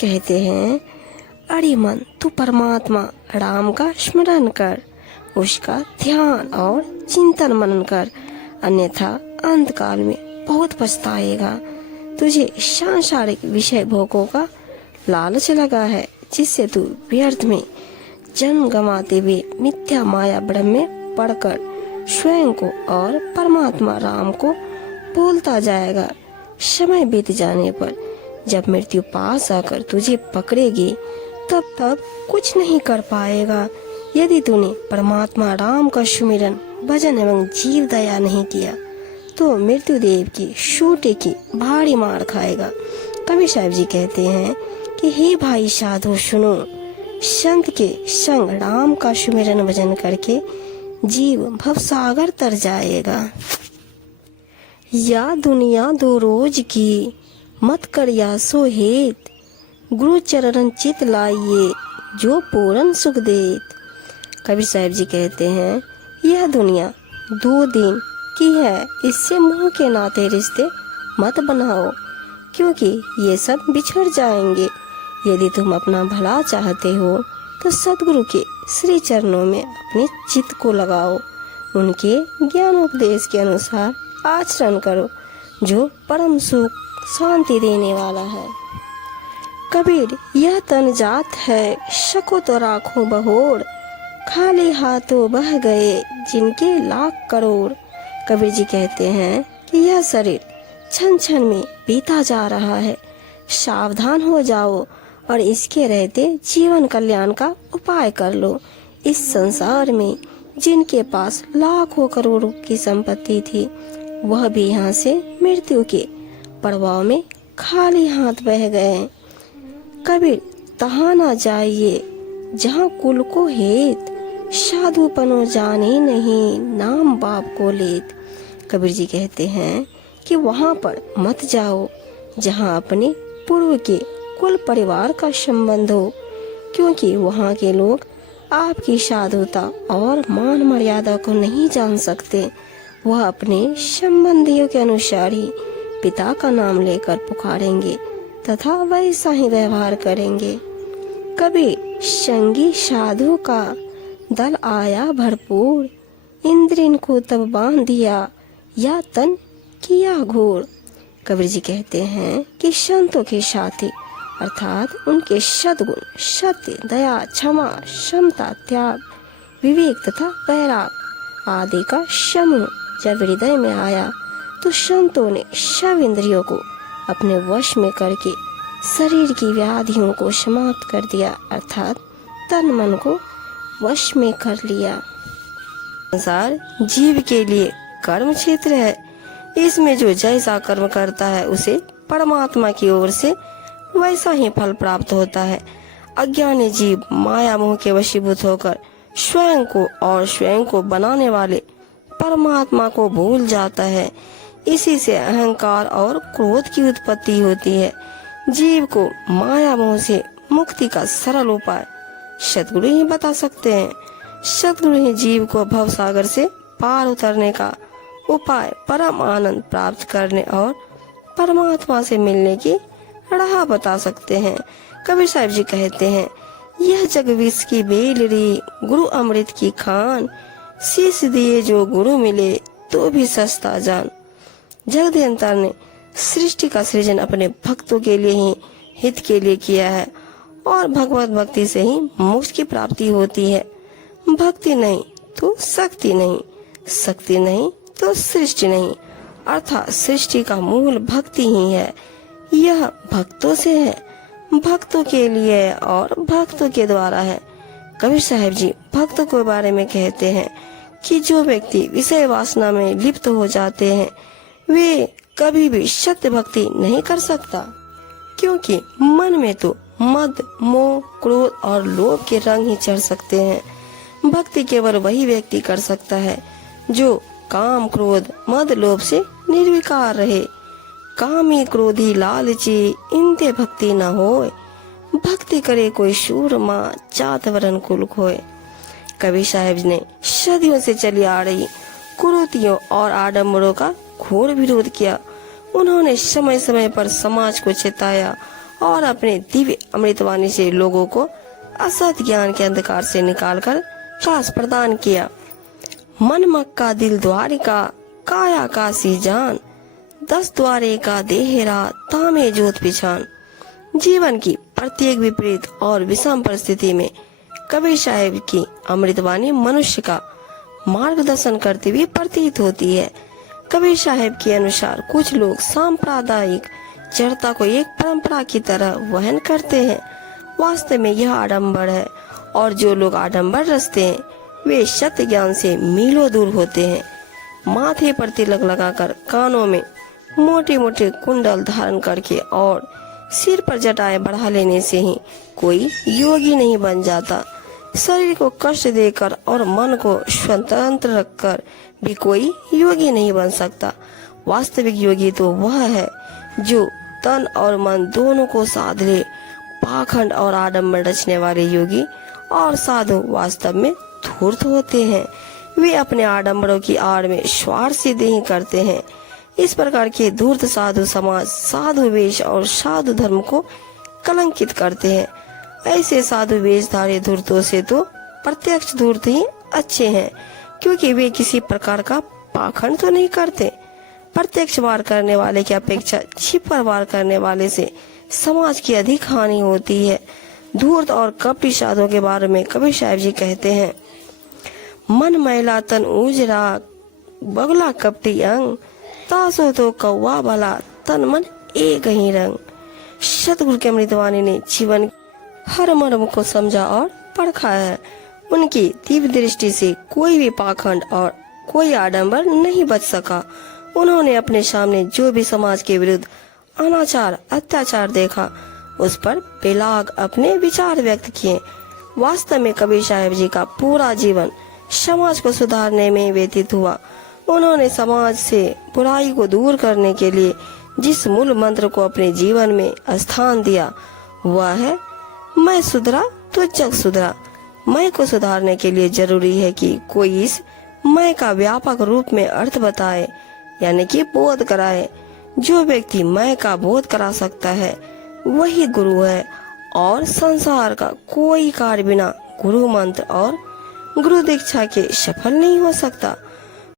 कहते हैं, अरे मन तू परमात्मा राम का स्मरण कर, उसका ध्यान और चिंतन मनन कर, अन्यथा अंत काल में बहुत पछताएगा। तुझे सांसारिक विषय भोगों का लालच लगा है, जिससे तू व्यर्थ में जन्म गंवाते हुए मिथ्या माया भ्रम में पड़कर स्वयं को और परमात्मा राम को भूलता जाएगा। समय बीत जाने पर जब मृत्यु पास आकर तुझे पकड़ेगी, तब कुछ नहीं कर पाएगा। यदि तूने परमात्मा राम का सुमिरन, भजन एवं जीव दया नहीं किया, तो मृत्यु देव की शूटे की भारी मार खाएगा। कबीर साहब जी कहते हैं कि हे भाई साधु सुनो, संत के संग राम का सुमिरन भजन करके जीव भवसागर तर जाएगा। या दुनिया दो रोज की, मत कर या सो हेत, गुरु चरण चित लाइए, जो पूरन सुख देत। कबीर साहब जी कहते हैं, यह दुनिया 2 दिन की है, इससे मुंह के नाते रिश्ते मत बनाओ, क्योंकि ये सब बिछड़ जाएंगे। यदि तुम अपना भला चाहते हो तो सद्गुरु के श्री चरणों में अपने चित्त को लगाओ, उनके ज्ञानोपदेश के अनुसार आचरण करो, जो परम सुख शांति देने वाला है। कबीर, यह तन जात है, शको तो राखो बहोर, खाली हाथों बह गए जिनके लाख करोड़। कबीर जी कहते हैं कि यह शरीर क्षण क्षण में बीता जा रहा है, सावधान हो जाओ और इसके रहते जीवन कल्याण का उपाय कर लो। इस संसार में जिनके पास लाखों करोड़ों की संपत्ति थी, वह भी यहाँ से मृत्यु के प्रभाव में खाली हाथ बह गए। कबीर, तहाँ न जाइए जहाँ कुल को हेत, साधुपनो जाने नहीं, नाम बाप को लेत। कबीर जी कहते हैं कि वहाँ पर मत जाओ जहाँ अपने पूर्व के कुल परिवार का संबंध हो, क्योंकि वहाँ के लोग आपकी साधुता और मान मर्यादा को नहीं जान सकते। वह अपने संबंधियों के अनुसार ही पिता का नाम लेकर पुकारेंगे तथा वैसा ही व्यवहार करेंगे। कभी संगी साधु का दल आया भरपूर, इंद्रिन को तब बांध दिया, या तन किया घोर। कबीर जी कहते हैं कि संतों के साथी अर्थात उनके सद्गुण सत्य, दया, क्षमा, समता, त्याग, विवेक तथा वैराग आदि का समूह जब हृदय में आया, तो संतों ने सब इंद्रियों को अपने वश में करके शरीर की व्याधियों को समाप्त कर दिया, अर्थात तन मन को वश में कर लिया। संसार जीव के लिए कर्म क्षेत्र है, इसमें जो जैसा कर्म करता है उसे परमात्मा की ओर से वैसा ही फल प्राप्त होता है। अज्ञानी जीव माया मोह के वशीभूत होकर स्वयं को और स्वयं को बनाने वाले परमात्मा को भूल जाता है। इसी से अहंकार और क्रोध की उत्पत्ति होती है। जीव को माया मोह से मुक्ति का सरल उपाय सद्गुरु ही बता सकते हैं। सद्गुरु ही जीव को भव सागर से पार उतरने का उपाय, परम आनंद प्राप्त करने और परमात्मा से मिलने की राह बता सकते हैं। कबीर साहब जी कहते हैं, यह जग विष की बेलरी, गुरु अमृत की खान, शीश दिए जो गुरु मिले तो भी सस्ता जान। जगदंतर ने सृष्टि का सृजन अपने भक्तों के लिए ही हित के लिए किया है और भगवत भक्ति से ही मोक्ष की प्राप्ति होती है। भक्ति नहीं तो शक्ति नहीं, शक्ति नहीं तो सृष्टि नहीं, अर्थात सृष्टि का मूल भक्ति ही है। यह भक्तों से है, भक्तों के लिए और भक्तों के द्वारा है। कबीर साहब जी भक्तों के बारे में कहते हैं कि जो व्यक्ति विषय वासना में लिप्त हो जाते हैं, वे कभी भी सत्य भक्ति नहीं कर सकता, क्योंकि मन में तो मद, मोह, क्रोध और लोभ के रंग ही चढ़ सकते हैं। भक्ति केवल वही व्यक्ति कर सकता है जो काम, क्रोध, मद, लोभ से निर्विकार रहे। कामी, क्रोधी, लालची इनते भक्ति न होए, भक्ति करे कोई सूरमा, जात वरण कुल खोए। कबीर साहब ने सदियों से चली आ रही कुरीतियों और आडम्बरों का घोर विरोध किया। उन्होंने समय समय पर समाज को चेताया और अपने दिव्य अमृतवाणी से लोगों को असत ज्ञान के अंधकार से निकालकर विश्वास प्रदान किया। मन मक्का दिल द्वारिका काया काशी जान, 10 द्वारे का देहरा तामे जोत पिछान। जीवन की प्रत्येक विपरीत और विषम परिस्थिति में कबीर साहब की अमृतवाणी मनुष्य का मार्गदर्शन करती हुई प्रतीत होती है। कबीर साहब के अनुसार कुछ लोग सांप्रदायिक जड़ता को एक परंपरा की तरह वहन करते हैं। वास्तव में यह आडंबर है, और जो लोग आडंबर रचते हैं वे सत्य ज्ञान से मीलों दूर होते हैं। माथे पर तिलक लगाकर, कानों में मोटे मोटे कुंडल धारण करके और सिर पर जटाएं बढ़ा लेने से ही कोई योगी नहीं बन जाता। शरीर को कष्ट देकर और मन को स्वतंत्र रखकर भी कोई योगी नहीं बन सकता। वास्तविक योगी तो वह है जो तन और मन दोनों को साध ले। पाखंड और आडंबर रचने वाले योगी और साधु वास्तव में धूर्त होते हैं। वे अपने आडंबरों की आड़ में स्वार्थ सिद्धि ही करते हैं। इस प्रकार के धूर्त साधु समाज, साधु वेश और साधु धर्म को कलंकित करते हैं। ऐसे साधु वेशधारी धूर्तों से तो प्रत्यक्ष धूर्त ही अच्छे हैं, क्योंकि वे किसी प्रकार का पाखंड तो नहीं करते। प्रत्यक्ष वार करने वाले की अपेक्षा छिपकर वार करने वाले से समाज की अधिक हानि होती है। धूर्त और कपटी साधुओं के बारे में कबीर साहब जी कहते हैं, मन मैला तन उजरा बगला कपटी अंग, तासो तो कौवा भला तन मन एक ही रंग। सतगुरु के अमृतवाणी ने जीवन हर मर्म को समझा और परखा है। उनकी दिव्य दृष्टि से कोई भी पाखंड और कोई आडंबर नहीं बच सका। उन्होंने अपने सामने जो भी समाज के विरुद्ध अनाचार अत्याचार देखा, उस पर बेलाग अपने विचार व्यक्त किए। वास्तव में कबीर साहब जी का पूरा जीवन समाज को सुधारने में व्यतीत हुआ। उन्होंने समाज से बुराई को दूर करने के लिए जिस मूल मंत्र को अपने जीवन में स्थान दिया वह है, मैं सुधरा तो जग सुधरा। मैं को सुधारने के लिए जरूरी है कि कोई इस मैं का व्यापक रूप में अर्थ बताए, यानी कि बोध कराए। जो व्यक्ति मैं का बोध करा सकता है वही गुरु है, और संसार का कोई कार्य बिना गुरु मंत्र और गुरु दीक्षा के सफल नहीं हो सकता।